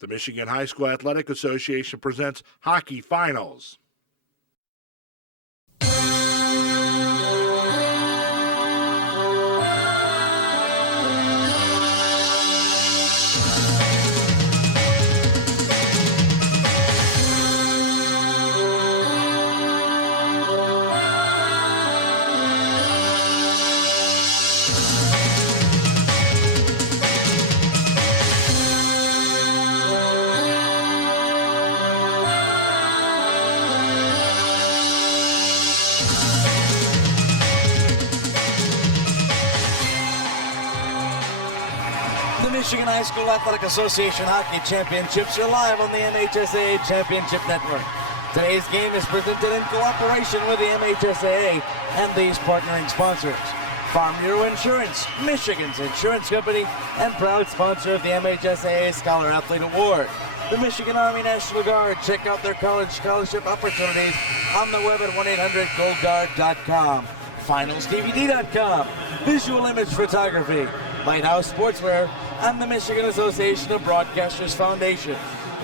The Michigan High School Athletic Association presents Hockey Finals. Michigan High School Athletic Association Hockey Championships are live on the MHSAA Championship Network. Today's game is presented in cooperation with the MHSAA and these partnering sponsors. Farm Bureau Insurance, Michigan's insurance company, and proud sponsor of the MHSAA Scholar Athlete Award. The Michigan Army National Guard. Check out their college scholarship opportunities on the web at 1-800-GOLDGUARD.com. FinalsDVD.com. Visual Image Photography. Lighthouse Sportswear, and the Michigan Association of Broadcasters Foundation.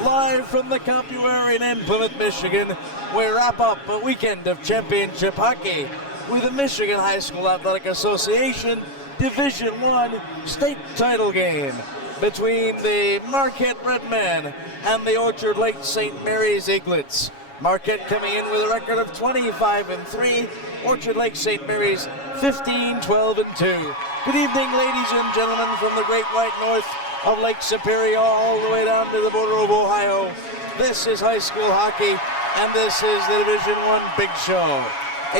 Live from the CompuWare Arena in Plymouth, Michigan, we wrap up a weekend of championship hockey with the Michigan High School Athletic Association Division I state title game between the Marquette Redmen and the Orchard Lake St. Mary's Eaglets. Marquette coming in with a record of 25-3, Orchard Lake St. Mary's 15-12-2. Good evening, ladies and gentlemen, from the Great White North of Lake Superior all the way down to the border of Ohio. This is high school hockey, and this is the Division I Big Show.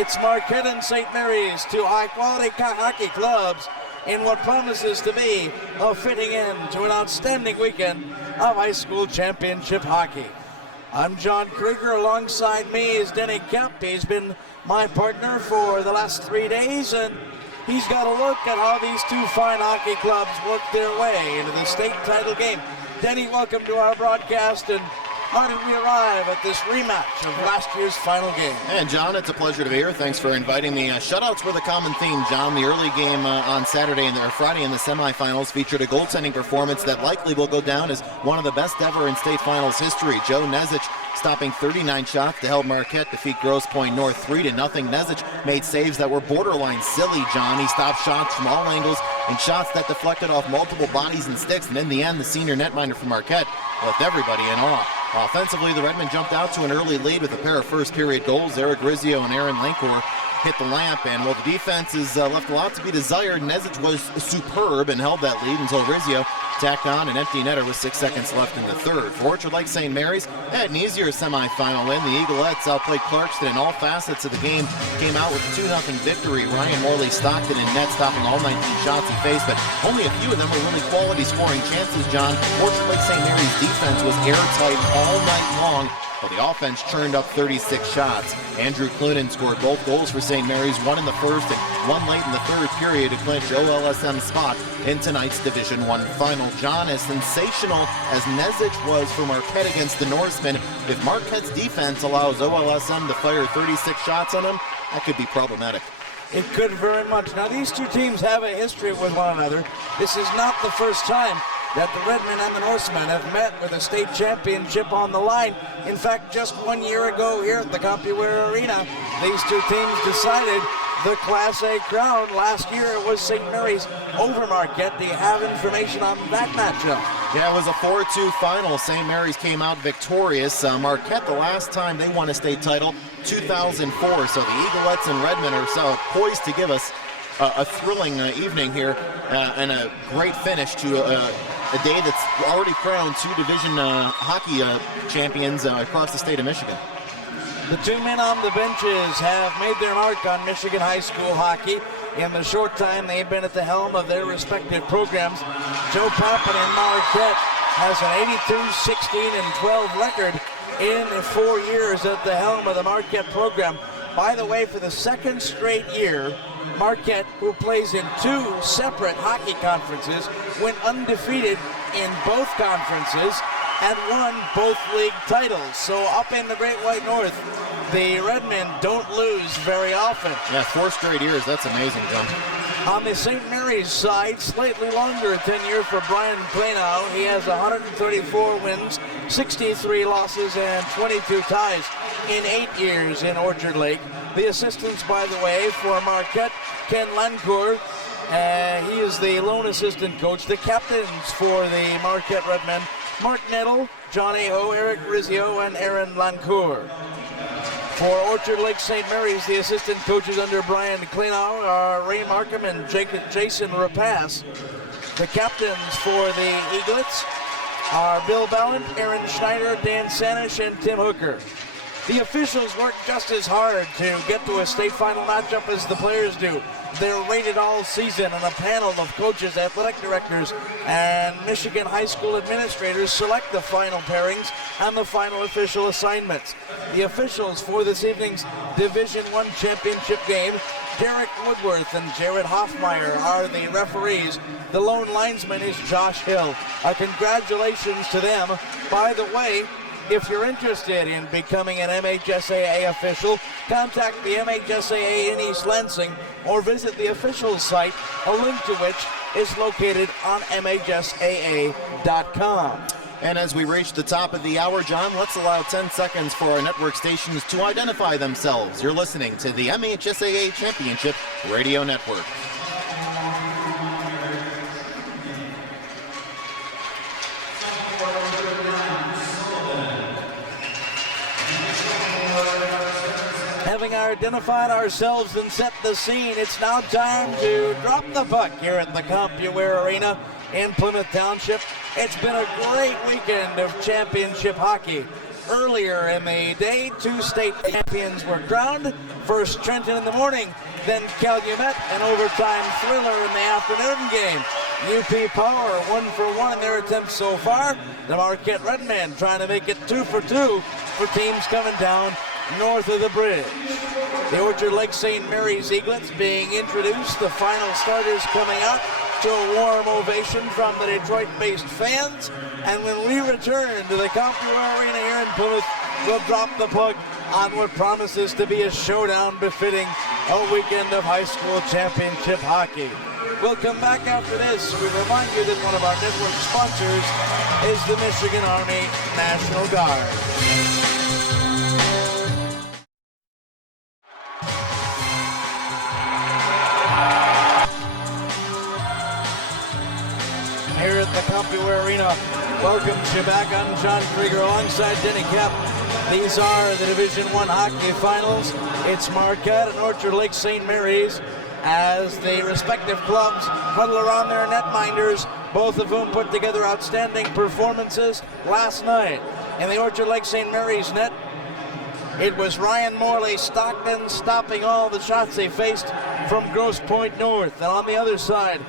It's Marquette and St. Mary's, two high-quality hockey clubs in what promises to be a fitting end to an outstanding weekend of high school championship hockey. I'm John Kruger. Alongside me is Denny Kemp. He's been my partner for the last 3 days, and he's got a look at how these two fine hockey clubs work their way into the state title game. Denny, welcome to our broadcast, and how did we arrive at this rematch of last year's final game? And John, it's a pleasure to be here. Thanks for inviting me. Shutouts were the common theme, John. The early game on Saturday or Friday in the semifinals featured a goaltending performance that likely will go down as one of the best ever in state finals history. Joe Nezich stopping 39 shots to help Marquette defeat Grosse Pointe North 3-0. Nezich made saves that were borderline silly, John. He stopped shots from all angles and shots that deflected off multiple bodies and sticks. And in the end, the senior netminder from Marquette left everybody in awe. Offensively, the Redmen jumped out to an early lead with a pair of first-period goals. Eric Rizzio and Aaron Lankor hit the lamp, and while the defense has left a lot to be desired, Nezich was superb and held that lead until Rizzio tacked on an empty netter with 6 seconds left in the third. For Orchard Lake St. Mary's, had an easier semifinal win. The Eaglettes outplayed Clarkston in all facets of the game, came out with a 2-0 victory. Ryan Morley Stockton in net, stopping all 19 shots he faced, but only a few of them were really quality scoring chances, John. Orchard Lake St. Mary's defense was airtight all night long, while the offense churned up 36 shots. Andrew Clunan scored both goals for St. Mary's, one in the first and one late in the third period to clinch OLSM's spot in tonight's Division I final. John, as sensational as Nezich was for Marquette against the Norsemen, if Marquette's defense allows OLSM to fire 36 shots on them, that could be problematic. It could very much. Now, these two teams have a history with one another. This is not the first time that the Redmen and the Norsemen have met with a state championship on the line. In fact, just 1 year ago here at the CompuWare Arena, these two teams decided the Class A crown. Last year it was St. Mary's over Marquette. Do you have information on that matchup? Yeah, it was a 4-2 final. St. Mary's came out victorious. Marquette, the last time they won a state title, 2004. So the Eaglettes and Redmen are poised to give us a thrilling evening here and a great finish to a day that's already crowned two Division hockey champions across the state of Michigan. The two men on the benches have made their mark on Michigan high school hockey in the short time they've been at the helm of their respective programs. Joe Pappen in Marquette has an 82-16-12 record in 4 years at the helm of the Marquette program. By the way, for the second straight year, Marquette, who plays in two separate hockey conferences, went undefeated in both conferences and won both league titles. So up in the Great White North, the Redmen don't lose very often. Yeah, 4 straight years. That's amazing, John. On the St. Mary's side, slightly longer tenure for Brian Klenow. He has 134 wins, 63 losses, and 22 ties in 8 years in Orchard Lake. The assistants, by the way, for Marquette, Ken Lancourt. He is the lone assistant coach. The captains for the Marquette Redmen, Mark Nettle, John Aho, Eric Rizzio, and Aaron Lancourt. For Orchard Lake St. Mary's, the assistant coaches under Brian Klenow are Ray Markham and Jason Rapace. The captains for the Eaglets are Bill Ballant, Aaron Schneider, Dan Sanish, and Tim Hooker. The officials work just as hard to get to a state final matchup as the players do. They're rated all season, and a panel of coaches, athletic directors, and Michigan high school administrators select the final pairings and the final official assignments. The officials for this evening's Division I championship game, Derek Woodworth and Jared Hoffmeyer, are the referees. The lone linesman is Josh Hill. Congratulations to them. By the way, if you're interested in becoming an MHSAA official, contact the MHSAA in East Lansing or visit the official site, a link to which is located on MHSAA.com. And as we reach the top of the hour, John, let's allow 10 seconds for our network stations to identify themselves. You're listening to the MHSAA Championship Radio Network. Having identified ourselves and set the scene, it's now time to drop the puck here at the CompuWare Arena in Plymouth Township. It's been a great weekend of championship hockey. Earlier in the day, 2 state champions were crowned. First Trenton in the morning, then Calumet, an overtime thriller in the afternoon game. UP Power 1-for-1 in their attempts so far. The Marquette Redmen trying to make it 2-for-2 for teams coming down north of the bridge. The Orchard Lake St. Mary's Eaglets being introduced. The final starters coming out to a warm ovation from the Detroit-based fans. And when we return to the CompuWare Arena here in Plymouth, we'll drop the puck on what promises to be a showdown befitting a weekend of high school championship hockey. We'll come back after this. We remind you that one of our network sponsors is the Michigan Army National Guard. Here at the CompuWare Arena, welcome you back. I'm John Krieger alongside Denny Kemp. These are the Division I hockey finals. It's Marquette and Orchard Lake St. Mary's as the respective clubs huddle around their netminders, both of whom put together outstanding performances last night. In the Orchard Lake St. Mary's net, it was Ryan Morley Stockton stopping all the shots they faced from Grosse Pointe North. And on the other side,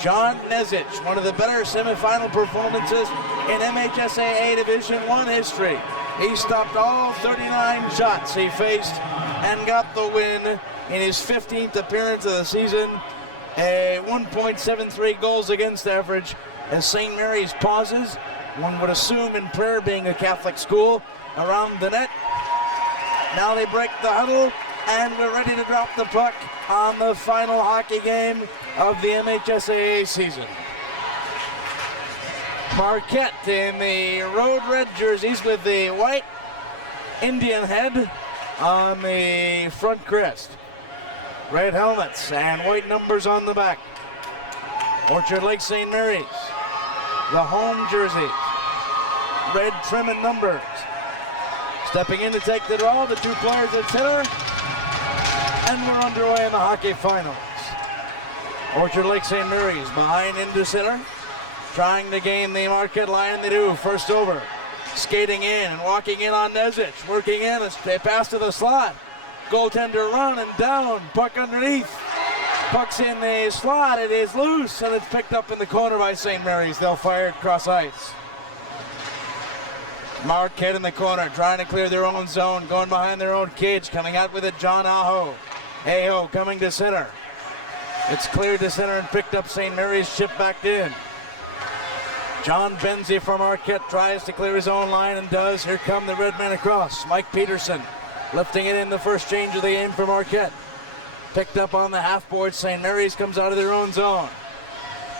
John Nezich, one of the better semifinal performances in MHSAA Division I history. He stopped all 39 shots he faced and got the win in his 15th appearance of the season. A 1.73 goals against average as St. Mary's pauses. One would assume in prayer, being a Catholic school, around the net. Now they break the huddle, and we're ready to drop the puck on the final hockey game of the MHSAA season. Marquette in the road red jerseys with the white Indian head on the front crest. Red helmets and white numbers on the back. Orchard Lake St. Mary's, the home jerseys, red trim and numbers. Stepping in to take the draw, the 2 players at center, and we're underway in the hockey finals. Orchard Lake St. Mary's behind into center, trying to gain the Marquette line, and they do. First over, skating in and walking in on Nezich, working in, a pass to the slot. Goaltender run and down, puck underneath. Puck's in the slot, it is loose, and it's picked up in the corner by St. Mary's. They'll fire it cross ice. Marquette in the corner, trying to clear their own zone, going behind their own cage, coming out with it, John Aho. Aho coming to center. It's cleared to center and picked up. St. Mary's, chip back in. John Benzie from Marquette tries to clear his own line and does. Here come the Redmen across. Mike Peterson lifting it in the first change of the game for Marquette. Picked up on the half board. St. Mary's comes out of their own zone.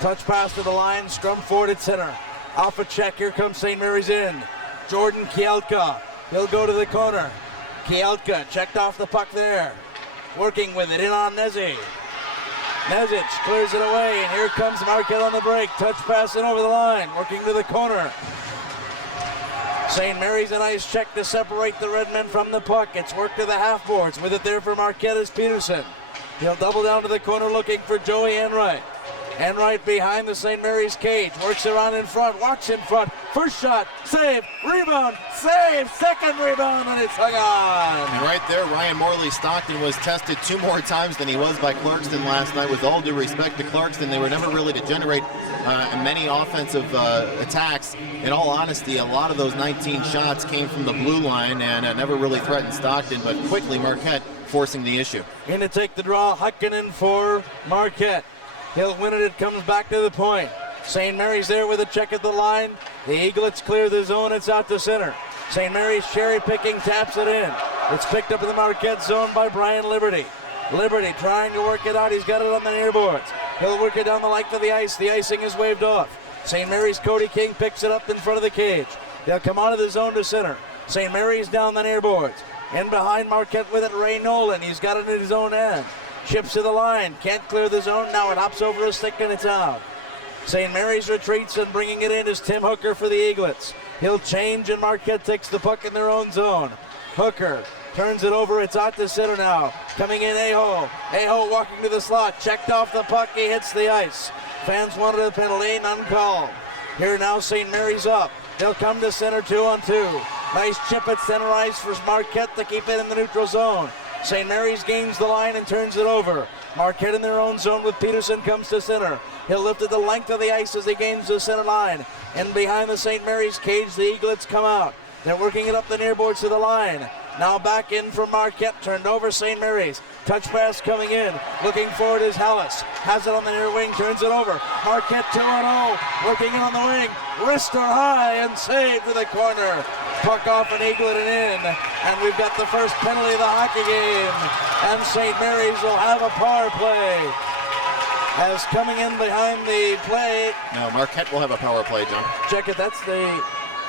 Touch pass to the line. Scrum forward at center. Off a check. Here comes St. Mary's in. Jordan Kielka. He'll go to the corner. Kielka checked off the puck there. Working with it. In on Nezzy. Nezic clears it away. And here comes Marquette on the break. Touch pass in over the line. Working to the corner. St. Mary's a nice check to separate the red men from the puck. It's worked to the half boards. With it there for Marquette is Peterson. He'll double down to the corner looking for Joey Enright. Enright behind the St. Mary's cage. Works around in front. Walks in front. First shot. Save. Rebound. Save. Second rebound. And it's hung on. And right there, Ryan Morley Stockton was tested 2 more times than he was by Clarkston last night. With all due respect to Clarkston, they were never really to generate many offensive attacks. In all honesty, a lot of those 19 shots came from the blue line and never really threatened Stockton, but quickly Marquette forcing the issue. In to take the draw, Huckinen for Marquette. He'll win it, it comes back to the point. St. Mary's there with a check at the line. The Eaglets clear the zone, it's out to center. St. Mary's cherry picking, taps it in. It's picked up in the Marquette zone by Brian Liberty. Liberty trying to work it out, he's got it on the near boards. He'll work it down the length of the ice, the icing is waved off. St. Mary's Cody King picks it up in front of the cage. They'll come out of the zone to center. St. Mary's down the near boards. In behind Marquette with it, Ray Nolan, he's got it in his own end. Chips to the line, can't clear the zone, now it hops over a stick and it's out. St. Mary's retreats and bringing it in is Tim Hooker for the Eaglets. He'll change and Marquette takes the puck in their own zone. Hooker turns it over, it's out to center now. Coming in Aho. Aho walking to the slot, checked off the puck, he hits the ice. Fans wanted a penalty, none called. Here now St. Mary's up. They'll come to center 2-on-2. Nice chip at center ice for Marquette to keep it in the neutral zone. St. Mary's gains the line and turns it over. Marquette in their own zone with Peterson comes to center. He'll lift it the length of the ice as he gains the center line. And behind the St. Mary's cage, the Eaglets come out. They're working it up the near boards to the line. Now back in from Marquette, turned over St. Mary's. Touch pass coming in. Looking forward is Hallis. Has it on the near wing, turns it over. Marquette 2-0. Working it on the wing. Wrister high and saved to the corner. Puck off an Eaglet and in. And we've got the first penalty of the hockey game. And St. Mary's will have a power play. As coming in behind the play. Now Marquette will have a power play, John. Check it,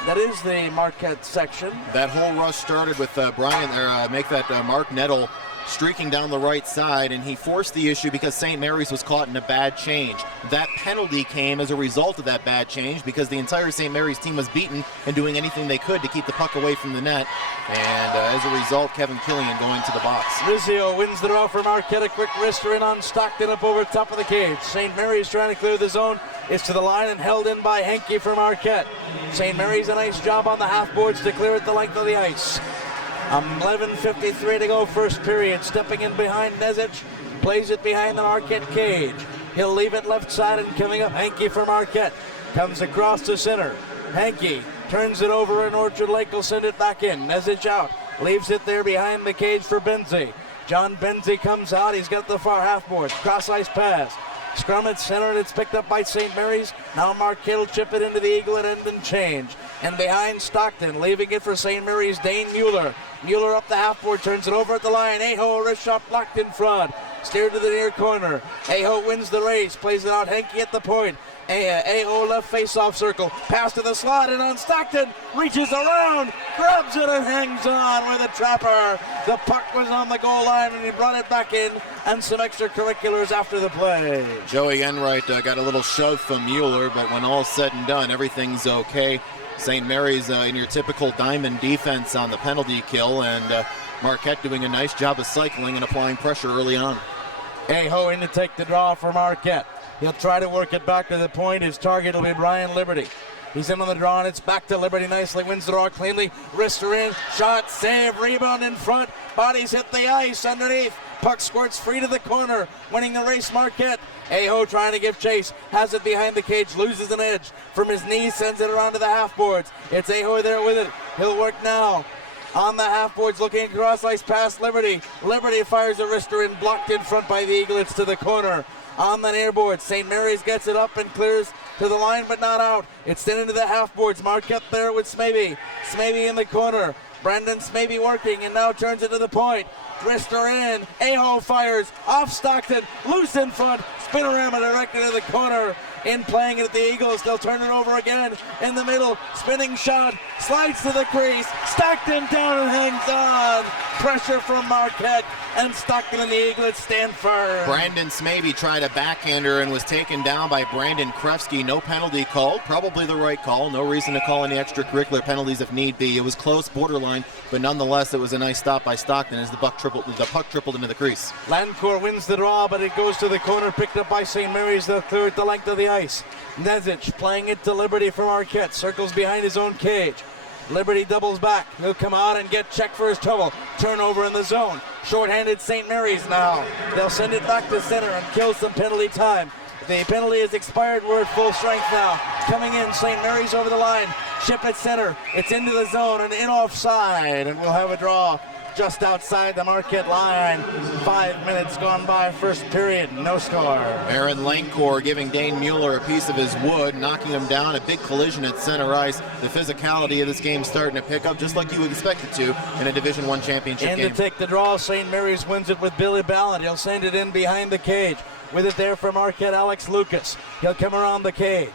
that is the Marquette section. That whole rush started with Mark Nettle streaking down the right side, and he forced the issue because St. Mary's was caught in a bad change. That penalty came as a result of that bad change because the entire St. Mary's team was beaten and doing anything they could to keep the puck away from the net. And as a result, Kevin Killian going to the box. Rizzio wins the draw for Marquette. A quick wrister in on Stockton up over top of the cage. St. Mary's trying to clear the zone. It's to the line and held in by Henke for Marquette. St. Mary's a nice job on the half boards to clear it the length of the ice. 11:53 to go first period. Stepping in behind Nezic. Plays it behind the Marquette cage. He'll leave it left side and coming up Henke for Marquette. Comes across to center. Henke turns it over and Orchard Lake will send it back in. Nezic out. Leaves it there behind the cage for Benzie. John Benzie comes out. He's got the far half boards. Cross ice pass. Scrum at center and it's picked up by St. Mary's. Now Marquette will chip it into the Eaglet end and change. And behind Stockton, leaving it for St. Mary's, Dane Mueller. Mueller up the half board, turns it over at the line. Aho, wrist shot blocked in front. Steered to the near corner. Aho wins the race, plays it out. Henke at the point. Aho left face-off circle. Pass to the slot and on Stockton. Reaches around, grabs it and hangs on with a trapper. The puck was on the goal line and he brought it back in. And some extracurriculars after the play. Joey Enright got a little shove from Mueller, but when all's said and done, everything's okay. St. Mary's in your typical diamond defense on the penalty kill, and Marquette doing a nice job of cycling and applying pressure early on. Aho in to take the draw for Marquette. He'll try to work it back to the point. His target will be Brian Liberty. He's in on the draw, and it's back to Liberty nicely. Wins the draw cleanly. Wrister in. Shot, save, rebound in front. Bodies hit the ice underneath. Puck squirts free to the corner. Winning the race, Marquette. Aho trying to give chase. Has it behind the cage. Loses an edge. From his knee, sends it around to the half boards. It's Aho there with it. He'll work now. On the half boards, looking across ice past Liberty. Liberty fires a wrister in, blocked in front by the Eaglets to the corner. On the near board, St. Mary's gets it up and clears to the line, but not out. It's sent into the half boards. Marquette there with Smeby. Smeby in the corner. Brandon Smavey working and now turns it to the point. Wrister in. Aho fires off Stockton. Loose in front. Spinorama directed to the corner. In playing it at the Eagles. They'll turn it over again in the middle. Spinning shot. Slides to the crease. Stockton down and hangs on. Pressure from Marquette. And Stockton and the Eaglets stand firm. Brandon Smavey tried a backhander and was taken down by Brandon Krefsky. No penalty called. Probably the right call. No reason to call any extracurricular penalties if need be. It was close, borderline, but nonetheless it was a nice stop by Stockton as the puck tripled into the crease. Lancourt wins the draw, but it goes to the corner, picked up by St. Mary's. They'll clear it the length of the ice. Nezic playing it to Liberty for Marquette. Circles behind his own cage. Liberty doubles back. He'll come out and get checked for his trouble. Turnover in the zone. Short-handed St. Mary's now. They'll send it back to center and kill some penalty time. The penalty is expired. We're at full strength now. Coming in, St. Mary's over the line. Chip at center. It's into the zone and in offside. And we'll have a draw just outside the Marquette line. 5 minutes gone by first period. No score. Aaron Lancourt giving Dane Mueller a piece of his wood, knocking him down. A big collision at center ice. The physicality of this game starting to pick up, just like you would expect it to in a Division I championship And game. to take the draw, St. Mary's wins it with Billy Ballard. He'll send it in behind the cage. With it there for Marquette, Alex Lucas. He'll come around the cage.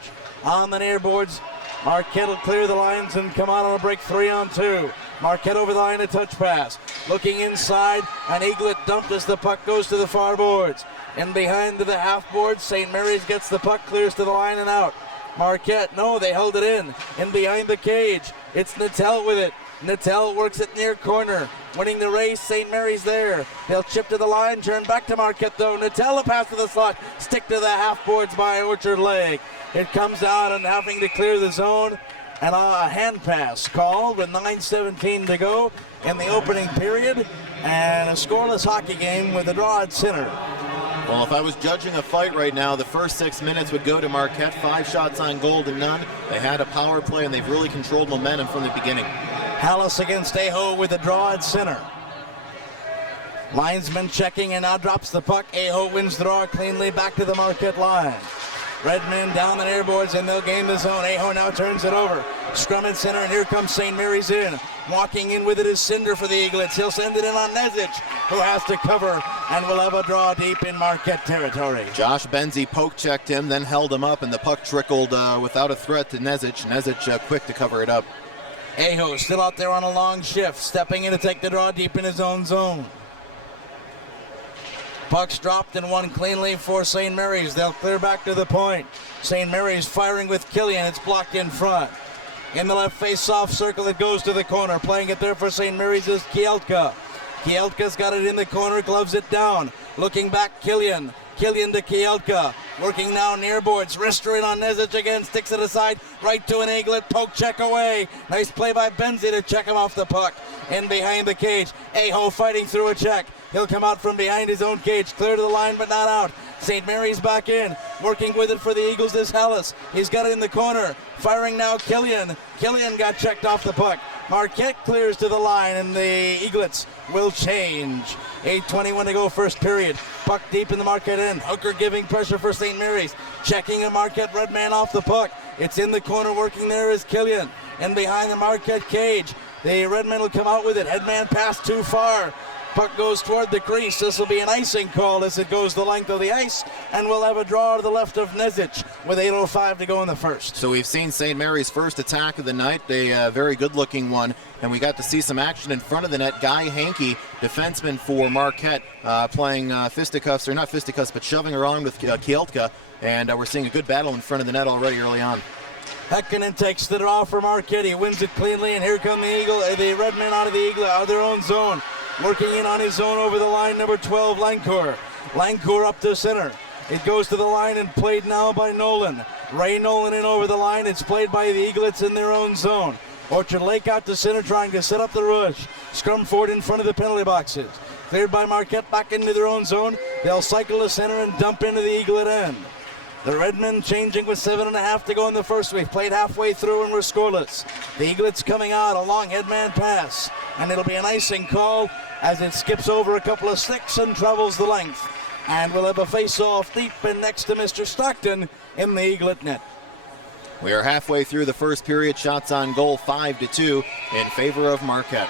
On the near boards, Marquette will clear the lines and come out on a break 3-on-2. Marquette over the line, a touch pass. Looking inside, an Eaglet dumped as the puck goes to the far boards. And behind the half boards, St. Mary's gets the puck, clears to the line and out. Marquette, no, they held it in. And behind the cage, it's Natel with it. Natel works it near corner. Winning the race, St. Mary's there. They'll chip to the line, turn back to Marquette though. Natel a pass to the slot, stick to the half boards by Orchard Lake. It comes out and having to clear the zone. And a hand pass called with 9:17 to go in the opening period. And a scoreless hockey game with a draw at center. Well, if I was judging a fight right now, the first 6 minutes would go to Marquette. 5 shots on goal to none. They had a power play, and they've really controlled momentum from the beginning. Hallis against Aho with a draw at center. Linesman checking and now drops the puck. Aho wins the draw cleanly back to the Marquette line. Redmen down the near boards and they'll gain the zone. Aho now turns it over. Scrum at center and here comes St. Mary's in. Walking in with it is Cinder for the Eaglets. He'll send it in on Nezic, who has to cover and will have a draw deep in Marquette territory. Josh Benzie poke checked him, then held him up, and the puck trickled without a threat to Nezic. Nezic quick to cover it up. Aho still out there on a long shift, stepping in to take the draw deep in his own zone. Puck's dropped and won cleanly for St. Mary's. They'll clear back to the point. St. Mary's firing with Killian. It's blocked in front. In the left face-off circle, it goes to the corner. Playing it there for St. Mary's is Kielka. Kielka's got it in the corner, gloves it down. Looking back, Killian. Killian to Kielka. Working now near boards. Wrister in on Nezic again. Sticks it aside. Right to an Eaglet. Poke check away. Nice play by Benzie to check him off the puck. In behind the cage. Aho fighting through a check. He'll come out from behind his own cage. Clear to the line, but not out. St. Mary's back in. Working with it for the Eagles is Hallis. He's got it in the corner. Firing now Killian. Killian got checked off the puck. Marquette clears to the line, and the Eaglets will change. 8:21 to go, first period. Puck deep in the Marquette end. Hooker giving pressure for St. Mary's. Checking a Marquette red man off the puck. It's in the corner. Working there is Killian. And behind the Marquette cage, the red man will come out with it. Headman pass too far. Puck goes toward the crease. This will be an icing call as it goes the length of the ice, and we'll have a draw to the left of Nezic with 8:05 to go in the first. So we've seen St. Mary's first attack of the night, a very good-looking one, and we got to see some action in front of the net. Guy Hankey, defenseman for Marquette, playing fisticuffs, or not fisticuffs, but shoving around with Kielka, and we're seeing a good battle in front of the net already early on. Heikkinen takes the draw for Marquette. He wins it cleanly, and here come the red men out of the Eagle, out of their own zone. Working in on his zone over the line, number 12, Lancourt. Lancourt up to center. It goes to the line and played now by Nolan. Ray Nolan in over the line. It's played by the Eaglets in their own zone. Orchard Lake out to center trying to set up the rush. Scrum forward in front of the penalty boxes. Cleared by Marquette back into their own zone. They'll cycle to center and dump into the Eaglet end. The Redmen changing with 7.5 to go in the first. We've played halfway through and we're scoreless. The Eaglets coming out, a long headman pass. And it'll be an icing call as it skips over a couple of sticks and travels the length. And we'll have a face-off deep and next to Mr. Stockton in the Eaglet net. We are halfway through the first period. Shots on goal 5-2 in favor of Marquette.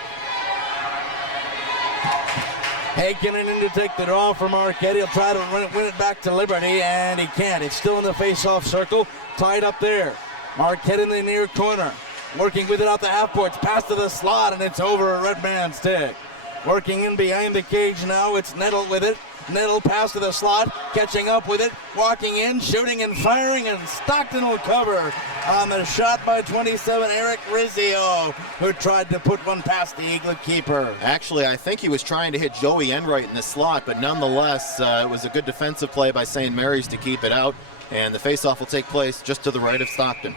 Heikkinen in to take the draw for Marquette. He'll try to win it back to Liberty, and he can't. It's still in the face-off circle, tied up there. Marquette in the near corner, working with it out the half boards, pass to the slot, and it's over a red man's stick. Working in behind the cage now, it's Nettle with it. Nettle pass to the slot, catching up with it, walking in, shooting and firing, and Stockton will cover on the shot by 27, Eric Rizzio, who tried to put one past the Eaglet keeper. Actually, I think he was trying to hit Joey Enright in the slot, but nonetheless, it was a good defensive play by St. Mary's to keep it out, and the faceoff will take place just to the right of Stockton.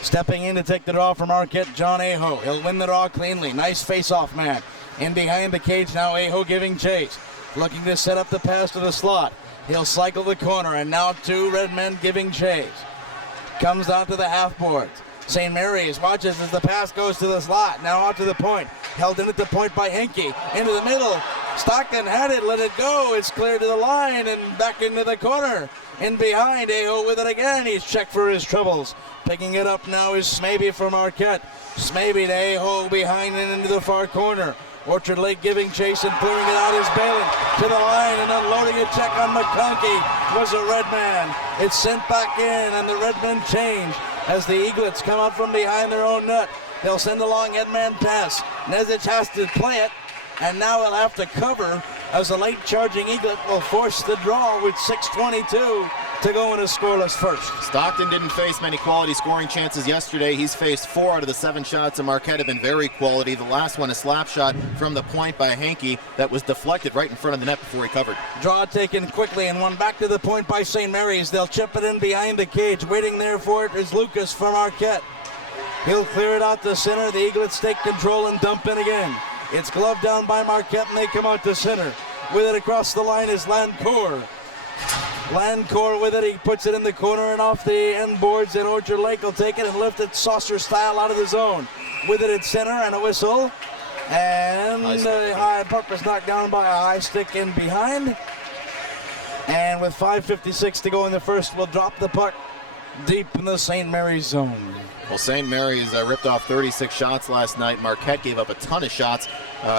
Stepping in to take the draw for Marquette, John Aho. He'll win the draw cleanly. Nice face-off man. In behind the cage now, Aho giving chase. Looking to set up the pass to the slot. He'll cycle the corner, and now two red men giving chase. Comes out to the half boards. St. Mary's watches as the pass goes to the slot. Now out to the point. Held in at the point by Henke. Into the middle. Stockton had it, let it go. It's cleared to the line and back into the corner. In behind, Aho with it again. He's checked for his troubles. Picking it up now is Smaby for Marquette. Smaby to Aho behind and into the far corner. Orchard Lake giving chase and clearing it out is Balin to the line and unloading a check on McConkey was a red man. It's sent back in and the red men change as the Eaglets come out from behind their own net. They'll send a long headman pass. Nezic has to play it, and now he'll have to cover as the late charging Eaglet will force the draw with 6:22 to go in a scoreless first. Stockton didn't face many quality scoring chances yesterday. He's faced 4 out of the 7 shots, and Marquette have been very quality. The last one, a slap shot from the point by Henke that was deflected right in front of the net before he covered. Draw taken quickly and one back to the point by St. Mary's. They'll chip it in behind the cage. Waiting there for it is Lucas for Marquette. He'll clear it out to center. The Eaglets take control and dump in again. It's gloved down by Marquette and they come out to center. With it across the line is Lancourt. Lancourt with it, he puts it in the corner and off the end boards, and Orchard Lake will take it and lift it saucer style out of the zone. With it at center and a whistle. And the high puck was knocked down by a high stick in behind. And with 5:56 to go in the first, we'll drop the puck deep in the St. Mary's zone. Well, St. Mary's ripped off 36 shots last night. Marquette gave up a ton of shots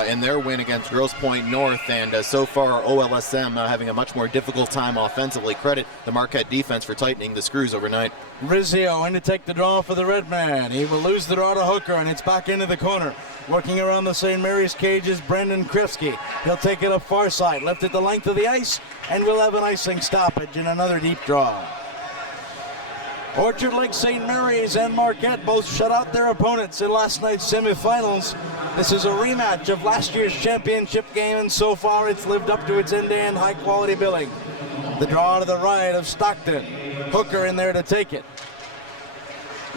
in their win against Grosse Pointe North, and so far OLSM having a much more difficult time offensively. Credit the Marquette defense for tightening the screws overnight. Rizzio in to take the draw for the red man. He will lose the draw to Hooker, and it's back into the corner. Working around the St. Mary's cage is Brendan Kripsky. He'll take it up far side, left it the length of the ice, and we'll have an icing stoppage in another deep draw. Orchard Lake, St. Mary's, and Marquette both shut out their opponents in last night's semifinals. This is a rematch of last year's championship game, and so far it's lived up to its end-to-end high-quality billing. The draw to the right of Stockton. Hooker in there to take it.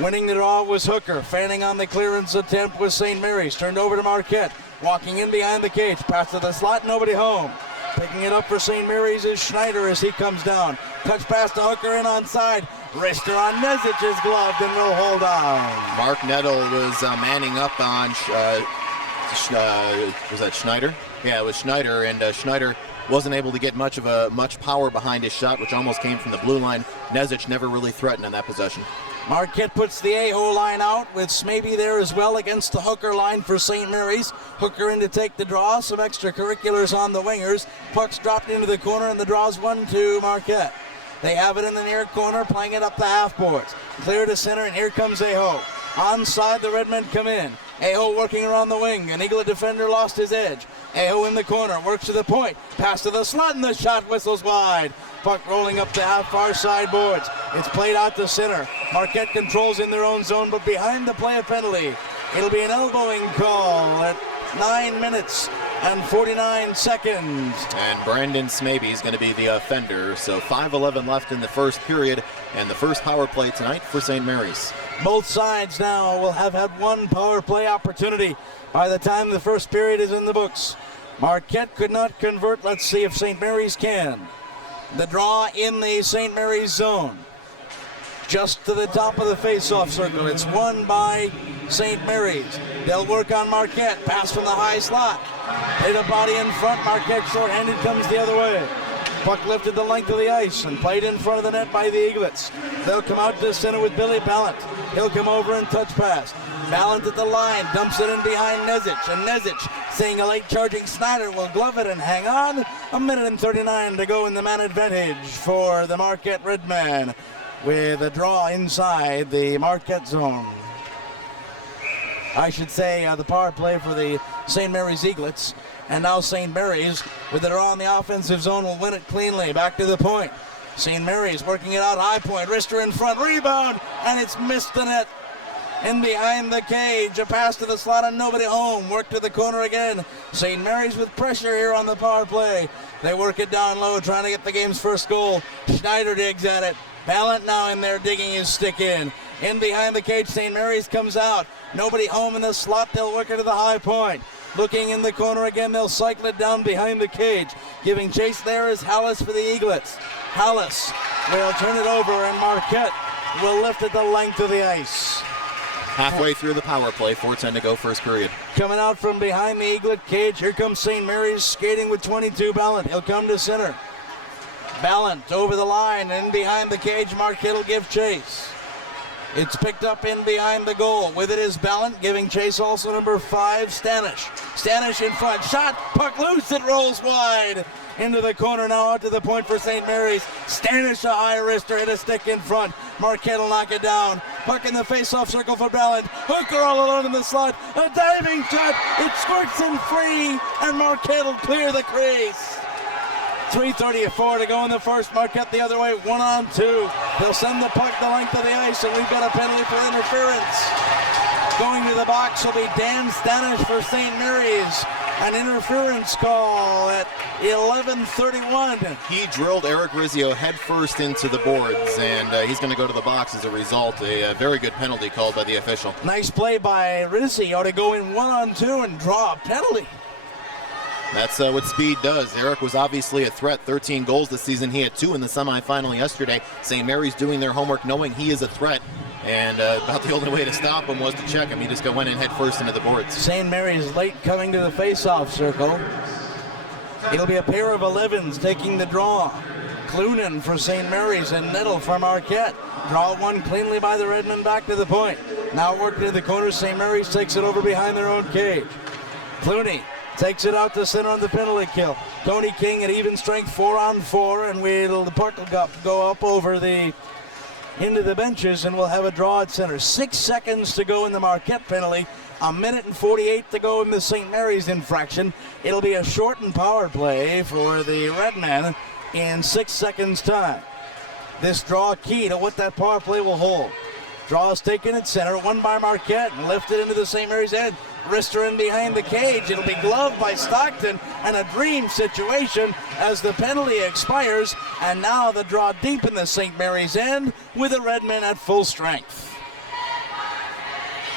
Winning the draw was Hooker. Fanning on the clearance attempt was St. Mary's. Turned over to Marquette. Walking in behind the cage. Pass to the slot, nobody home. Picking it up for St. Mary's is Schneider as he comes down. Touch pass to Hooker in onside. Wrister on Nezic is gloved and will hold on. Mark Nettle was manning up on, was that Schneider? Yeah, it was Schneider, and Schneider wasn't able to get much power behind his shot, which almost came from the blue line. Nezic never really threatened on that possession. Marquette puts the Aho line out with Smaby there as well against the Hooker line for St. Mary's. Hooker in to take the draw. Some extracurriculars on the wingers. Puck's dropped into the corner and the draw's 1-2 Marquette. They have it in the near corner, playing it up the half boards. Clear to center, and here comes Aho. Onside, the red men come in. Aho working around the wing. An Eaglet defender lost his edge. Aho in the corner, works to the point. Pass to the slot, and the shot whistles wide. Puck rolling up the half far side boards. It's played out to center. Marquette controls in their own zone, but behind the play a penalty. It'll be an elbowing call at 9 minutes and 49 seconds. And Brandon Smaby is going to be the offender. So 5:11 left in the first period, and the first power play tonight for St. Mary's. Both sides now will have had one power play opportunity by the time the first period is in the books. Marquette could not convert. Let's see if St. Mary's can. The draw in the St. Mary's zone. Just to the top of the face-off circle. It's won by St. Mary's. They'll work on Marquette. Pass from the high slot. Hit a body in front. Marquette short-handed comes the other way. Puck lifted the length of the ice and played in front of the net by the Eaglets. They'll come out to center with Billy Ballant. He'll come over and touch pass. Ballant at the line, dumps it in behind Nezic. And Nezic, seeing a late charging Snyder, will glove it and hang on. 1:39 to go in the man advantage for the Marquette Redmen, with a draw inside the Marquette zone. I should say the power play for the St. Mary's Eaglets. And now St. Mary's, with it on the offensive zone, will win it cleanly. Back to the point. St. Mary's working it out high point. Rister in front. Rebound. And it's missed the net. In behind the cage. A pass to the slot and nobody home. Work to the corner again. St. Mary's with pressure here on the power play. They work it down low, trying to get the game's first goal. Schneider digs at it. Ballant now in there digging his stick in. In behind the cage, St. Mary's comes out. Nobody home in the slot. They'll work it to the high point. Looking in the corner again, they'll cycle it down behind the cage. Giving chase there is Hallis for the Eaglets. Hallis will turn it over, and Marquette will lift it the length of the ice. Halfway through the power play, 4:10 to go first period. Coming out from behind the Eaglet cage, here comes St. Mary's skating with 22, Ballant. He'll come to center. Ballant over the line, and behind the cage, Marquette will give chase. It's picked up in behind the goal. With it is Ballant, giving chase also number 5, Stanish. Stanish in front, shot, puck loose, it rolls wide. Into the corner now, out to the point for St. Mary's. Stanish, a high wrister, hit a stick in front. Marquette will knock it down. Puck in the face-off circle for Ballant. Hooker all alone in the slot. A diving shot, it squirts in free, and Marquette will clear the crease. 3:34 to go in the first. Marquette the other way, 1-on-2. They'll send the puck the length of the ice, and we've got a penalty for interference. Going to the box will be Dan Stanish for St. Mary's. An interference call at 11:31. He drilled Eric Rizzio head first into the boards, and he's going to go to the box as a result. A very good penalty called by the official. Nice play by Rizzio to go in 1-on-2 and draw a penalty. That's what speed does. Eric was obviously a threat. 13 goals this season. He had 2 in the semifinal yesterday. St. Mary's doing their homework, knowing he is a threat. And about the only way to stop him was to check him. He just went in head first into the boards. St. Mary's late coming to the face-off circle. It'll be a pair of 11s taking the draw. Clunan for St. Mary's and Nettle for Marquette. Draw one cleanly by the Redmen, back to the point. Now working to the corner. St. Mary's takes it over behind their own cage. Clooney takes it out to center on the penalty kill. Tony King at even strength, 4-on-4, and the puck will go up over into the benches, and we'll have a draw at center. 6 seconds to go in the Marquette penalty. 1:48 to go in the St. Mary's infraction. It'll be a shortened power play for the Redmen in 6 seconds time. This draw key to what that power play will hold. Draw is taken at center, won by Marquette, and lifted into the St. Mary's end. Wrister in behind the cage. It'll be gloved by Stockton, and a dream situation as the penalty expires. And now the draw deep in the St. Mary's end with the Redmen at full strength.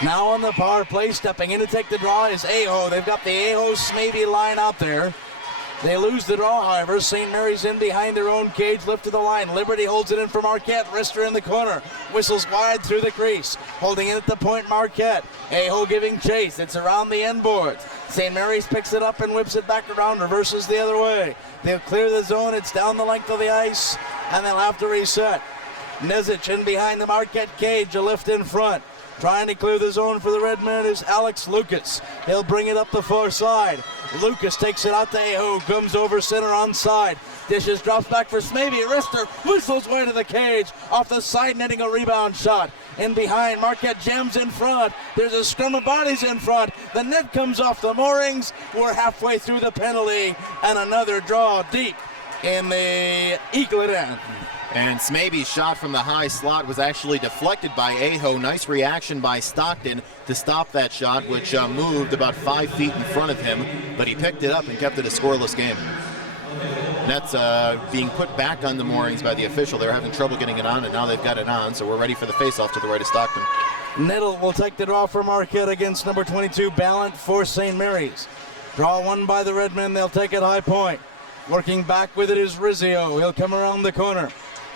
Now on the power play, stepping in to take the draw is Aho. They've got the Aho-Smavey line out there. They lose the draw, however. St. Mary's in behind their own cage, lift to the line. Liberty holds it in for Marquette. Wrister in the corner. Whistles wide through the crease. Holding it at the point, Marquette. Aho giving chase. It's around the end boards. St. Mary's picks it up and whips it back around, reverses the other way. They'll clear the zone. It's down the length of the ice, and they'll have to reset. Nezic in behind the Marquette cage, a lift in front. Trying to clear the zone for the Redmen is Alex Lucas. He'll bring it up the far side. Lucas takes it out to Aho, comes over center onside. Dishes, drops back for Smavey. Wrister whistles wide of the cage. Off the side, netting a rebound shot. In behind, Marquette jams in front. There's a scrum of bodies in front. The net comes off the moorings. We're halfway through the penalty, and another draw deep in the Eaglet end. And Smavey's shot from the high slot was actually deflected by Aho. Nice reaction by Stockton to stop that shot, which moved about 5 feet in front of him, but he picked it up and kept it a scoreless game. Net's being put back on the moorings by the official. They were having trouble getting it on, and now they've got it on, so we're ready for the face-off to the right of Stockton. Nettle will take the draw for Marquette against number 22, Ballant for St. Mary's. Draw one by the Redmen. They'll take it high point. Working back with it is Rizzio. He'll come around the corner.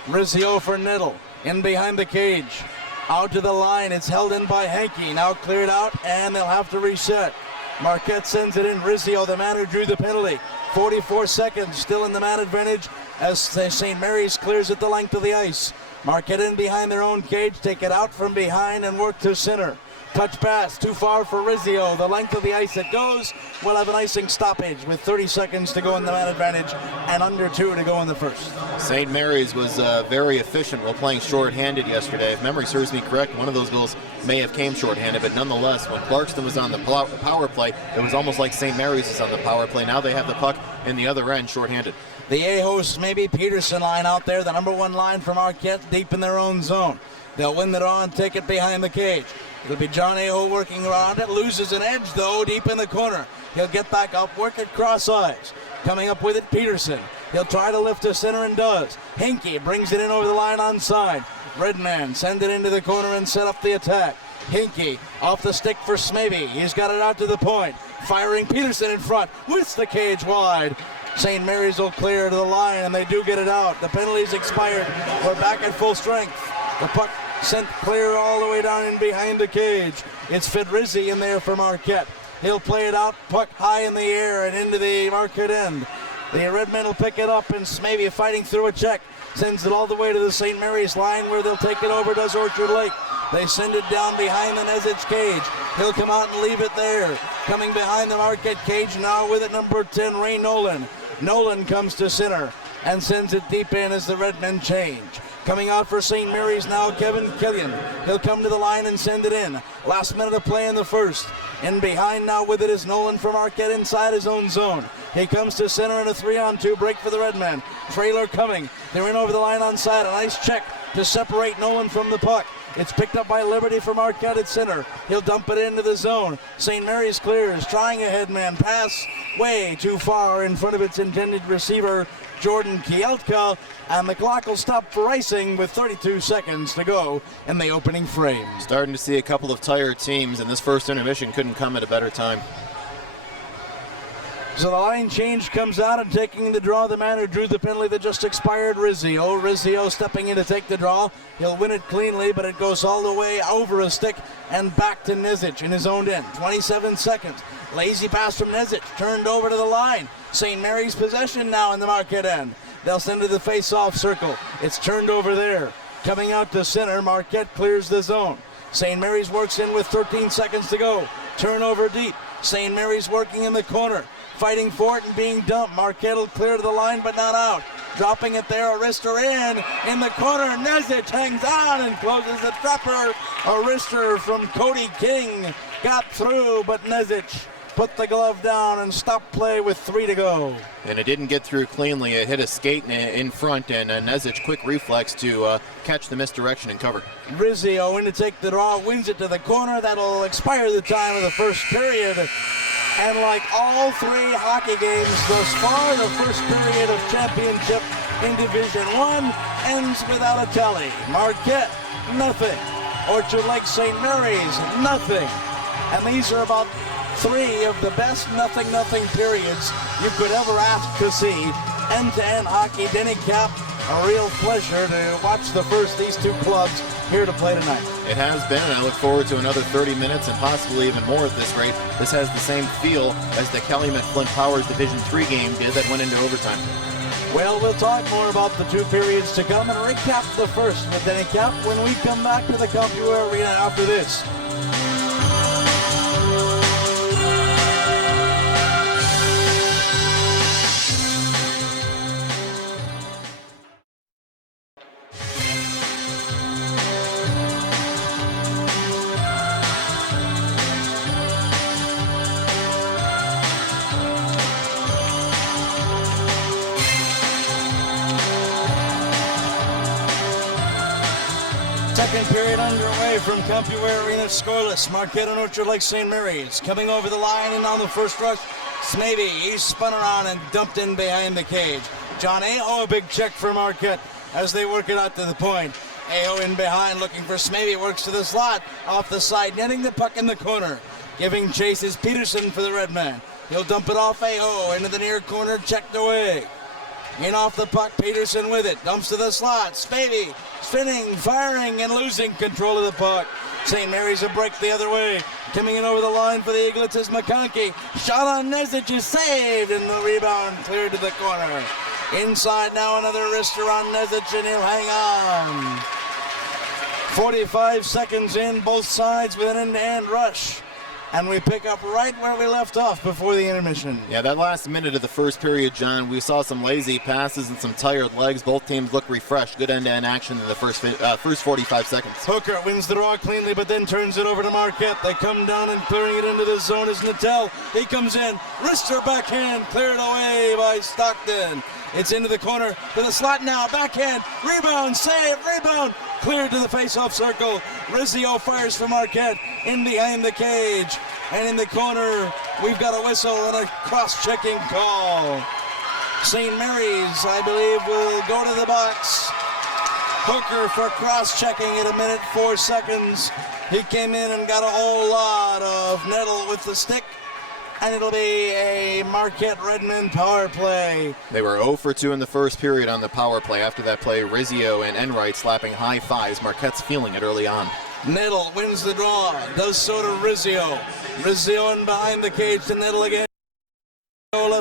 Rizzio for Nettle. In behind the cage. Out to the line. It's held in by Hankey. Now cleared out, and they'll have to reset. Marquette sends it in. Rizzio, the man who drew the penalty. 44 seconds, still in the man advantage as St. Mary's clears at the length of the ice. Marquette in behind their own cage, take it out from behind and work to center. Touch pass, too far for Rizzio. The length of the ice it goes. We'll have an icing stoppage with 30 seconds to go in the man advantage and under 2 to go in the first. St. Mary's was very efficient while playing shorthanded yesterday. If memory serves me correct, one of those goals may have came shorthanded, but nonetheless, when Clarkston was on the power play, it was almost like St. Mary's is on the power play. Now they have the puck in the other end, shorthanded. The A-hosts, maybe Peterson line out there, the number 1 line for Marquette, deep in their own zone. They'll win the draw and take it behind the cage. It'll be John Aho working around it, loses an edge though, deep in the corner. He'll get back up, work it cross eyes. Coming up with it, Peterson. He'll try to lift to center and does. Hinkie brings it in over the line onside. Redman send it into the corner and set up the attack. Hinkie off the stick for Smavy. He's got it out to the point. Firing Peterson in front, whips the cage wide. St. Mary's will clear to the line, and they do get it out. The penalty's expired. We're back at full strength. The puck sent clear all the way down in behind the cage. It's Fedrizzi in there for Marquette. He'll play it out, puck high in the air and into the Marquette end. The Redmen will pick it up, and Smavy fighting through a check. Sends it all the way to the St. Mary's line where they'll take it over, does Orchard Lake. They send it down behind the Nezich cage. He'll come out and leave it there. Coming behind the Marquette cage now with it, number 10, Ray Nolan. Nolan comes to center and sends it deep in as the Redmen change. Coming out for St. Mary's now, Kevin Killian. He'll come to the line and send it in. Last minute of play in the first. In behind now with it is Nolan from Marquette inside his own zone. He comes to center in a 3-on-2 break for the Redmen. Trailer coming. They're in over the line onside. A nice check to separate Nolan from the puck. It's picked up by Liberty from Marquette at center. He'll dump it into the zone. St. Mary's clears, trying a headman pass way too far in front of its intended receiver, Jordan Kieltka, and the clock will stop for icing with 32 seconds to go in the opening frame. Starting to see a couple of tired teams, and this first intermission couldn't come at a better time. So the line change comes out, and taking the draw, the man who drew the penalty that just expired, Rizzio. Rizzio stepping in to take the draw. He'll win it cleanly, but it goes all the way over a stick and back to Nezich in his own end. 27 seconds. Lazy pass from Nezich, turned over to the line. St. Mary's possession now in the Marquette end. They'll send to the face-off circle. It's turned over there. Coming out to center, Marquette clears the zone. St. Mary's works in with 13 seconds to go. Turnover deep. St. Mary's working in the corner. Fighting for it and being dumped. Marquette will clear to the line, but not out. Dropping it there, a wrister in the corner. Nezich hangs on and closes the trapper. A wrister from Cody King got through, but Nezich put the glove down and stopped play with 3 to go. And it didn't get through cleanly. It hit a skate in front, and Nezich quick reflex to catch the misdirection and cover. Rizzio in to take the draw, wins it to the corner. That'll expire the time of the first period. And like all 3 hockey games thus far, the first period of championship in Division I ends without a tally. Marquette, nothing. Orchard Lake St. Mary's, nothing. And these are about 3 of the best nothing periods you could ever ask to see. End-to-end hockey. Denny Cap, a real pleasure to watch these 2 clubs here to play tonight. It has been, and I look forward to another 30 minutes and possibly even more at this rate. This has the same feel as the Calumet Flint Powers Division III game did that went into overtime. Well, we'll talk more about the 2 periods to come and recap the first with Denny Cap when we come back to the Compuware Arena after this. Second period underway from Compuware Arena, scoreless. Marquette and Orchard Lake St. Mary's coming over the line, and on the first rush, Smavy, he's spun around and dumped in behind the cage. John Aho, a big check for Marquette as they work it out to the point. Aho in behind looking for Smavy, works to the slot, off the side, netting the puck in the corner. Giving chase is Peterson for the Redman. He'll dump it off Aho into the near corner, checked away. In off the puck, Peterson with it, dumps to the slot. Spavey spinning, firing, and losing control of the puck. St. Mary's a break the other way. Coming in over the line for the Eaglets is McConkey. Shot on Nezich is saved, and the rebound cleared to the corner. Inside now, another wrister on Nezic, and he'll hang on. 45 seconds in, both sides with an end-to-end rush. And we pick up right where we left off before the intermission. Yeah, that last minute of the first period, John, we saw some lazy passes and some tired legs. Both teams look refreshed. Good end-to-end action in the first 45 seconds. Hooker wins the draw cleanly, but then turns it over to Marquette. They come down, and clearing it into the zone is Natel. He comes in, wrister backhand, cleared away by Stockton. It's into the corner to the slot now. Backhand, rebound, save, rebound. Cleared to the face-off circle. Rizzio fires for Marquette in behind the cage. And in the corner, we've got a whistle and a cross-checking call. St. Mary's, I believe, will go to the box. Hooker for cross-checking at 1:04 seconds. He came in and got a whole lot of nettle with the stick. And it'll be a Marquette-Redmond power play. They were 0 for 2 in the first period on the power play. After that play, Rizzio and Enright slapping high fives. Marquette's feeling it early on. Nettle wins the draw, does so to Rizzio. Rizzio in behind the cage to Nettle again.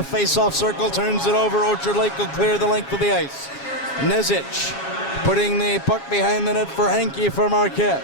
Face-off circle, turns it over. Orchard Lake will clear the length of the ice. Nezic putting the puck behind the net for Henke for Marquette.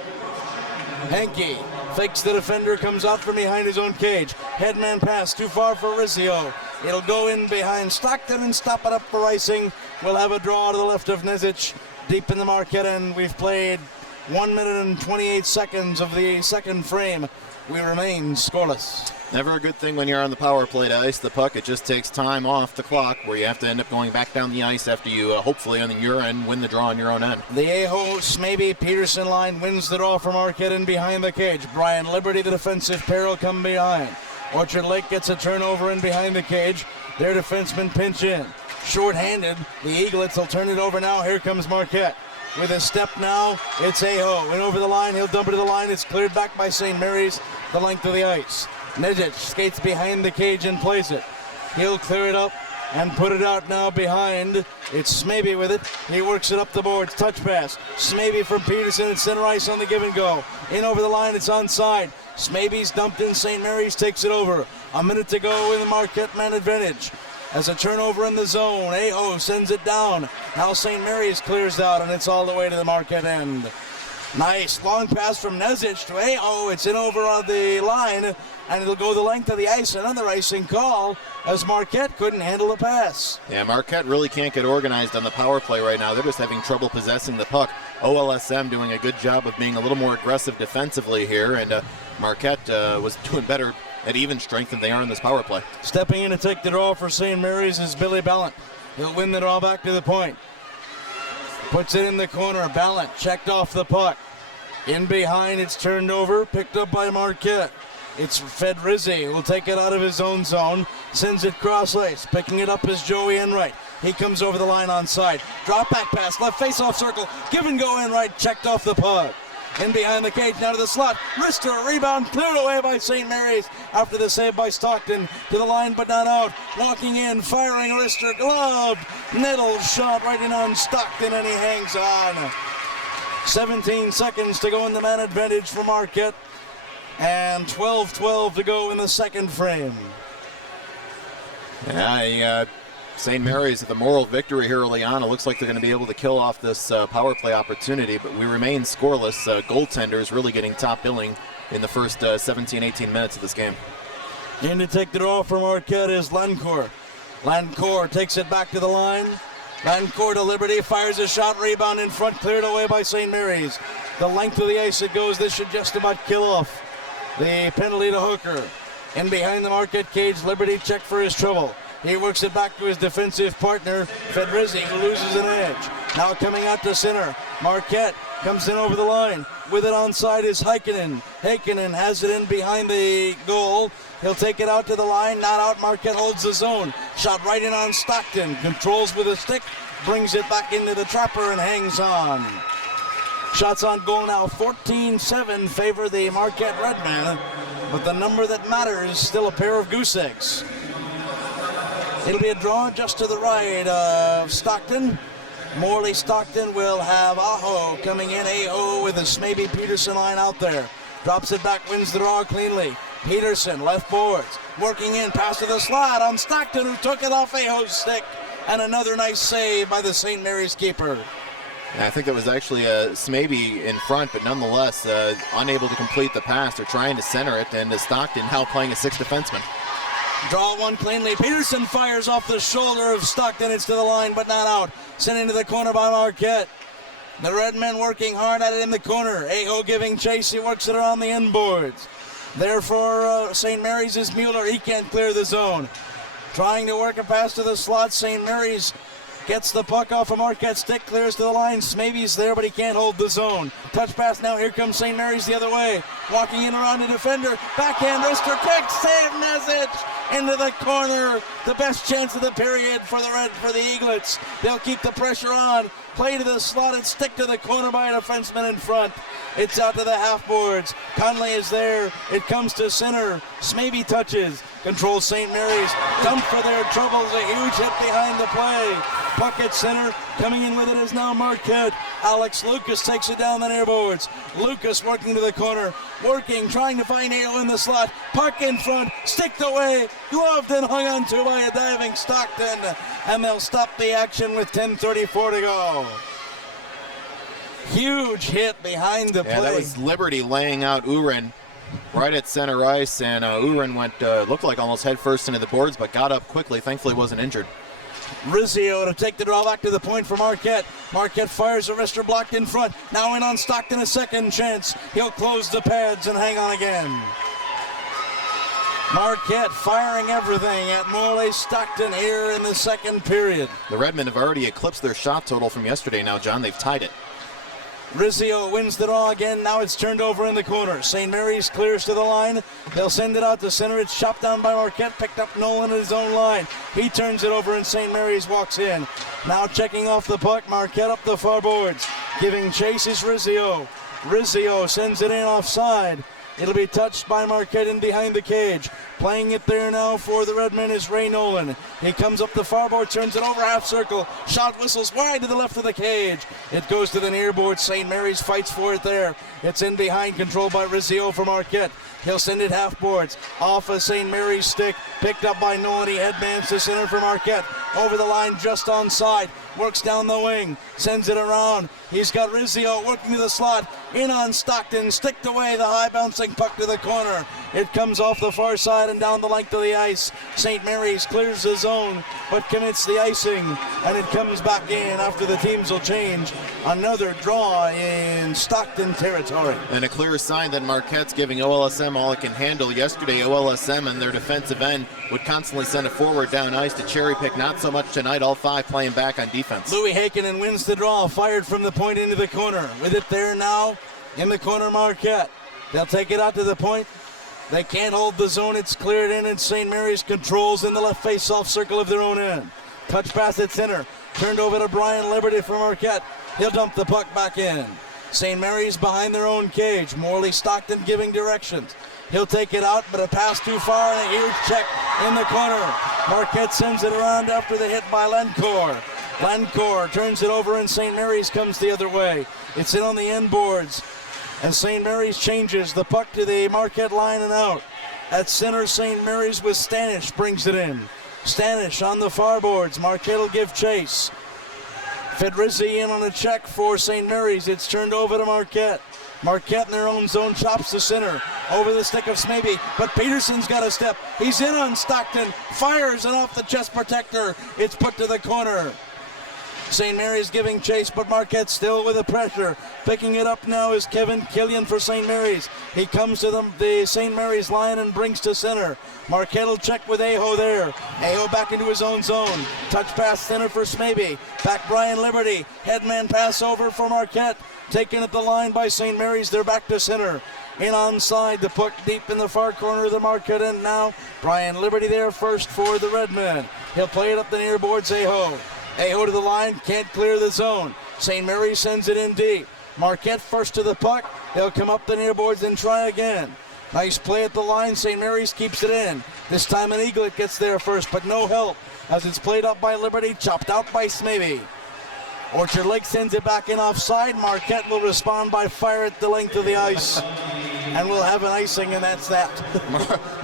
Henke fakes the defender, comes out from behind his own cage. Headman pass too far for Rizzio. It'll go in behind Stockton and stop it up for icing. We'll have a draw to the left of Nezic, deep in the Marquette end. We've played 1 minute and 28 seconds of the second frame. We remain scoreless. Never a good thing when you're on the power play to ice the puck. It just takes time off the clock where you have to end up going back down the ice after you, hopefully on your end, win the draw on your own end. The Aho Smaby Peterson line wins the draw from Marquette in behind the cage. Brian Liberty, the defensive pair, will come behind. Orchard Lake gets a turnover in behind the cage. Their defensemen pinch in. Short-handed, the Eaglets will turn it over now. Here comes Marquette. With a step now, it's Aho. And over the line, he'll dump it to the line. It's cleared back by St. Mary's, the length of the ice. Nezic skates behind the cage and plays it. He'll clear it up and put it out now behind. It's Smaby with it. He works it up the boards. Touch pass. Smaby from Peterson at center ice on the give and go. In over the line, it's onside. Smaby's dumped in. St. Mary's takes it over. A minute to go in the Marquette man advantage. As a turnover in the zone, Aho sends it down. Now St. Mary's clears out, and it's all the way to the Marquette end. Nice long pass from Nezic to Aho. It's in over on the line, and it'll go the length of the ice. Another icing call as Marquette couldn't handle the pass. Yeah, Marquette really can't get organized on the power play right now. They're just having trouble possessing the puck. OLSM doing a good job of being a little more aggressive defensively here, and Marquette was doing better at even strength than they are in this power play. Stepping in to take the draw for St. Mary's is Billy Ballant. He'll win the draw back to the point. Puts it in the corner. Ballant checked off the puck. In behind, it's turned over, picked up by Marquette. It's Fed Rizzi, will take it out of his own zone, sends it cross ice. Picking it up is Joey Enright. He comes over the line onside. Drop back pass, left face-off circle. Give and go Enright, checked off the puck. In behind the cage, now to the slot. Wrister, rebound, cleared away by St. Mary's after the save by Stockton. To the line, but not out. Walking in, firing Wrister, gloved. Nettle shot right in on Stockton, and he hangs on. 17 seconds to go in the man advantage for Marquette. And 12-12 to go in the second frame. Yeah, St. Mary's with a moral victory here early on. It looks like they're going to be able to kill off this power play opportunity, but we remain scoreless. Goaltenders really getting top billing in the first 17-18 minutes of this game. In to take the draw for Marquette is Lancourt. Lancourt takes it back to the line. Lancourt to Liberty, fires a shot, rebound in front, cleared away by St. Mary's. The length of the ice it goes. This should just about kill off the penalty to Hooker. In behind the Marquette cage, Liberty checked for his trouble. He works it back to his defensive partner, Fedrizzi, who loses an edge. Now coming out to center. Marquette comes in over the line. With it onside is Heikkinen. Heikkinen has it in behind the goal. He'll take it out to the line. Not out. Marquette holds the zone. Shot right in on Stockton. Controls with a stick. Brings it back into the trapper and hangs on. Shots on goal now. 14-7 favor the Marquette Redmen. But the number that matters is still a pair of goose eggs. It'll be a draw just to the right of Stockton. Morley Stockton will have Aho coming in. Aho with a Smaby Peterson line out there. Drops it back, wins the draw cleanly. Peterson, left boards, working in, pass to the slot on Stockton, who took it off Aho's stick. and another nice save by the St. Mary's keeper. And I think that was actually Smaby in front, but nonetheless unable to complete the pass. They're trying to center it, and Stockton now playing a 6 defenseman. Draw one cleanly. Peterson fires off the shoulder of Stockton. It's to the line, but not out. Sent into the corner by Marquette. The Redmen working hard at it in the corner. Aho giving chase. He works it around the inboards. Therefore, St. Mary's is Mueller. He can't clear the zone. Trying to work a pass to the slot. St. Mary's gets the puck off of Marquette's stick, clears to the line. Smaby's there, but he can't hold the zone. Touch pass now. Here comes St. Mary's the other way. Walking in around the defender. Backhand wrister. Quick save message into the corner. The best chance of the period for the Eaglets. They'll keep the pressure on. Play to the slot and stick to the corner by a defenseman in front. It's out to the half boards. Conley is there. It comes to center. Smaby touches. Controls St. Mary's. Dump for their troubles. A huge hit behind the play. Puck at center. Coming in with it is now Marquette. Alex Lucas takes it down the near boards. Lucas working to the corner. Working, trying to find Aho in the slot. Puck in front. Sticked away. Gloved and hung on to by a diving Stockton. And they'll stop the action with 10:34 to go. Huge hit behind the play. Yeah, that was Liberty laying out Uren right at center ice, and Uren went, looked like almost head first into the boards, but got up quickly. Thankfully wasn't injured. Rizzio to take the draw back to the point for Marquette. Marquette fires a wrister blocked in front. Now in on Stockton, a second chance. He'll close the pads and hang on again. Marquette firing everything at Morley Stockton here in the second period. The Redmen have already eclipsed their shot total from yesterday now, John. They've tied it. Rizzio wins the draw again. Now it's turned over in the corner. St. Mary's clears to the line. They'll send it out to center. It's chopped down by Marquette. Picked up Nolan at his own line. He turns it over and St. Mary's walks in. Now checking off the puck. Marquette up the far boards. Giving chase is Rizzio. Rizzio sends it in offside. It'll be touched by Marquette in behind the cage. Playing it there now for the Redmen is Ray Nolan. He comes up the far board, turns it over half circle. Shot whistles wide to the left of the cage. It goes to the near board. St. Mary's fights for it there. It's in behind, controlled by Rizzio for Marquette. He'll send it half boards. Off of St. Mary's stick. Picked up by Nolan. He headbands to center for Marquette. Over the line, just onside. Works down the wing. Sends it around. He's got Rizzio working to the slot. In on Stockton. Sticked away the high bouncing puck to the corner. It comes off the far side and down the length of the ice. St. Mary's clears the zone, but commits the icing. And it comes back in after the teams will change. Another draw in Stockton territory. And a clear sign that Marquette's giving OLSM all it can handle. Yesterday, OLSM and their defensive end would constantly send a forward down ice to cherry pick. Not so much tonight, all five playing back on defense. Louis Heikkinen wins the draw, fired from the point into the corner. With it there now in the corner, Marquette. They'll take it out to the point. They can't hold the zone. It's cleared in, and St. Mary's controls in the left face-off circle of their own end. Touch pass at center. Turned over to Brian Liberty from Marquette. He'll dump the puck back in. St. Mary's behind their own cage. Morley Stockton giving directions. He'll take it out, but a pass too far and a huge check in the corner. Marquette sends it around after the hit by Lencourt. Lencourt turns it over, and St. Mary's comes the other way. It's in on the end boards. And St. Mary's changes the puck to the Marquette line and out. At center, St. Mary's with Stanish brings it in. Stanish on the far boards. Marquette will give chase. Fedrizzi in on a check for St. Mary's. It's turned over to Marquette. Marquette in their own zone chops the center. Over the stick of Smaby, but Peterson's got a step. He's in on Stockton. Fires and off the chest protector. It's put to the corner. St. Mary's giving chase, but Marquette still with the pressure. Picking it up now is Kevin Killian for St. Mary's. He comes to the St. Mary's line and brings to center. Marquette will check with Aho there. Aho back into his own zone. Touch pass center for Smaby. Back Brian Liberty. Headman pass over for Marquette. Taken at the line by St. Mary's. They're back to center. In onside, the puck deep in the far corner of the Marquette end now. Brian Liberty there first for the Redmen. He'll play it up the near boards, Aho. Aho to the line, can't clear the zone. St. Mary's sends it in deep. Marquette first to the puck. They'll come up the near boards and try again. Nice play at the line. St. Mary's keeps it in. This time an Eaglet gets there first, but no help as it's played up by Liberty, chopped out by Smaby. Orchard Lake sends it back in offside. Marquette will respond by fire at the length of the ice. and we'll have an icing, and that's that.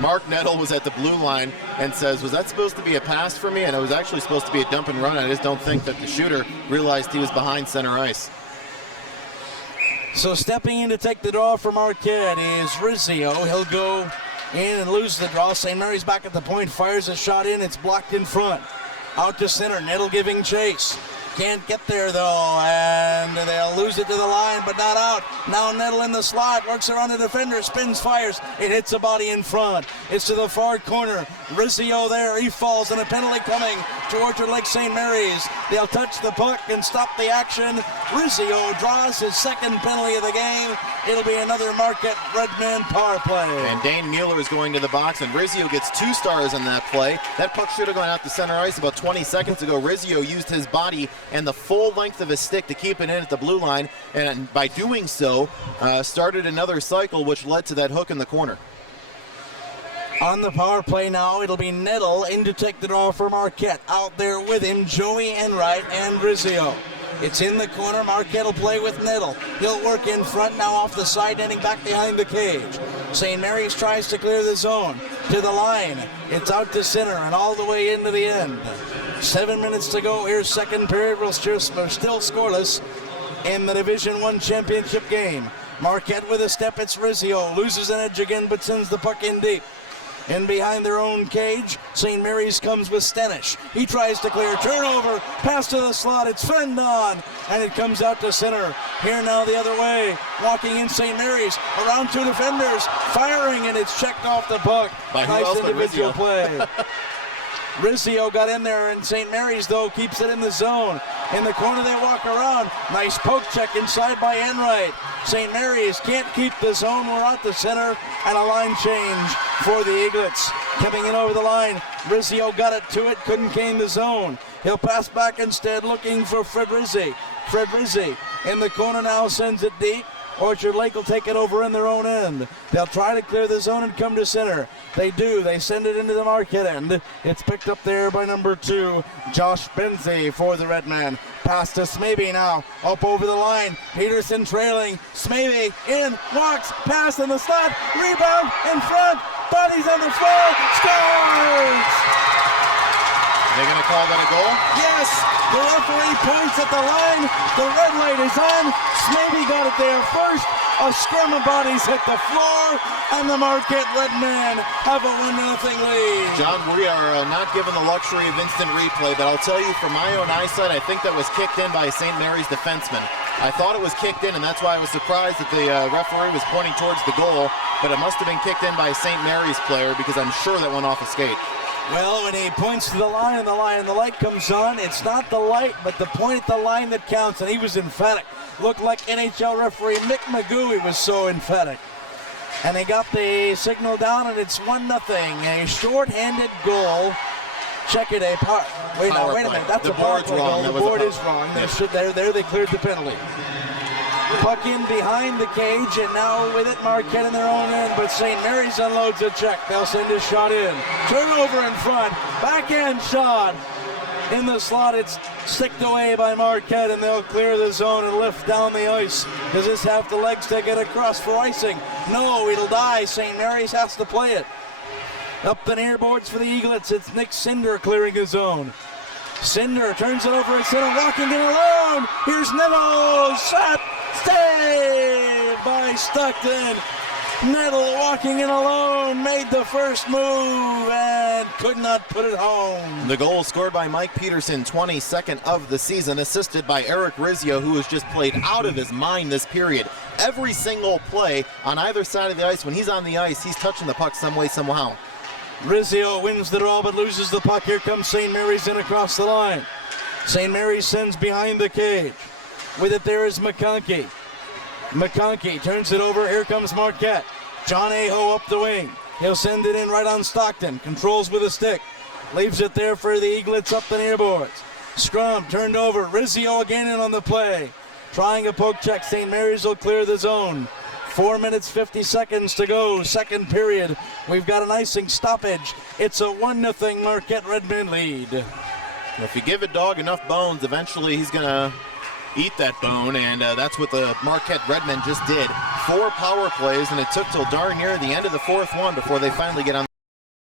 Mark Nettle was at the blue line and says, was that supposed to be a pass for me? And it was actually supposed to be a dump and run. I just don't think that the shooter realized he was behind center ice. So stepping in to take the draw for Marquette is Rizzio. He'll go in and lose the draw. St. Mary's back at the point, fires a shot in. It's blocked in front. Out to center, Nettle giving chase. Can't get there though, and they'll lose it to the line, but not out. Now Nettle in the slot, works around the defender, spins, fires. It hits a body in front. It's to the far corner. Rizzio there, he falls, and a penalty coming to Orchard Lake St. Mary's. They'll touch the puck and stop the action. Rizzio draws his second penalty of the game. It'll be another Marquette Redmen power play. And Dane Mueller is going to the box, and Rizzio gets 2 stars on that play. That puck should have gone out to center ice about 20 seconds ago. Rizzio used his body and the full length of his stick to keep it in at the blue line, and by doing so, started another cycle which led to that hook in the corner. On the power play now, it'll be Nettle in to take the draw for Marquette. Out there with him, Joey Enright and Rizzio. It's in the corner. Marquette will play with Nettle. He'll work in front now off the side, ending back behind the cage. St. Mary's tries to clear the zone. To the line. It's out to center and all the way into the end. 7 minutes to go. Here's second period. We're still scoreless in the Division I championship game. Marquette with a step. It's Rizzio. Loses an edge again, but sends the puck in deep. In behind their own cage, St. Mary's comes with Stenish. He tries to clear. Turnover. Pass to the slot. It's Fendon. And it comes out to center. Here now the other way. Walking in St. Mary's. Around 2 defenders. Firing, and it's checked off the puck. By who nice else but individual Rizzio? play. Rizzio got in there, and St. Mary's, though, keeps it in the zone. In the corner, they walk around. Nice poke check inside by Enright. St. Mary's can't keep the zone. We're out the center, and a line change for the Eaglets. Coming in over the line, Rizzio got it to it, couldn't gain the zone. He'll pass back instead, looking for Fred Rizzi. Fred Rizzi in the corner now, sends it deep. Orchard Lake will take it over in their own end. They'll try to clear the zone and come to center. They do. They send it into the Marquette end. It's picked up there by number 2, Josh Benzie for the Redman. Pass to Smavey now. Up over the line. Peterson trailing. Smavey in. Walks. Pass in the slot. Rebound in front. Bodies on the floor. Scores! They're going to call that a goal? Yes, the referee points at the line. The red light is on. Smavey got it there first. A scrum of bodies hit the floor, and the Marquette Redmen have a 1-0 lead. John, we are not given the luxury of instant replay, but I'll tell you from my own eyesight, I think that was kicked in by a St. Mary's defenseman. I thought it was kicked in, and that's why I was surprised that the referee was pointing towards the goal, but it must have been kicked in by a St. Mary's player because I'm sure that went off a skate. Well, when he points to the line and the light comes on, it's not the light, but the point at the line that counts, and he was emphatic. Looked like NHL referee Mick Magoo, he was so emphatic. And they got the signal down, and it's 1-0. A short-handed goal. Check it, wait a minute, that's a power play goal. The board is wrong. They cleared the penalty. Puck in behind the cage, and now with it, Marquette in their own end, but St. Mary's unloads a check. They'll send a shot in. Turnover in front. Backhand shot. In the slot, it's sticked away by Marquette, and they'll clear the zone and lift down the ice. Does this have the legs to get across for icing? No, it'll die. St. Mary's has to play it. Up the near boards for the Eaglets, it's Nick Cinder clearing the zone. Cinder turns it over at center, walking in alone. Here's Nettle, shot, save by Stockton. Nettle walking in alone, made the first move and could not put it home. The goal scored by Mike Peterson, 22nd of the season, assisted by Eric Rizzio, who has just played out of his mind this period. Every single play on either side of the ice, when he's on the ice, he's touching the puck some way, somehow. Rizzio wins the draw but loses the puck. Here comes St. Mary's in across the line. St. Mary's sends behind the cage. With it there is McConkey. McConkey turns it over. Here comes Marquette. John Aho up the wing. He'll send it in right on Stockton. Controls with a stick. Leaves it there for the Eaglets up the near boards. Scrum turned over. Rizzio again in on the play. Trying a poke check. St. Mary's will clear the zone. 4 minutes, 50 seconds to go. Second period. We've got an icing stoppage. It's a 1-0 Marquette Redmen lead. If you give a dog enough bones, eventually he's going to eat that bone, and that's what the Marquette Redmen just did. 4 power plays, and it took till darn near the end of the 4th one before they finally get on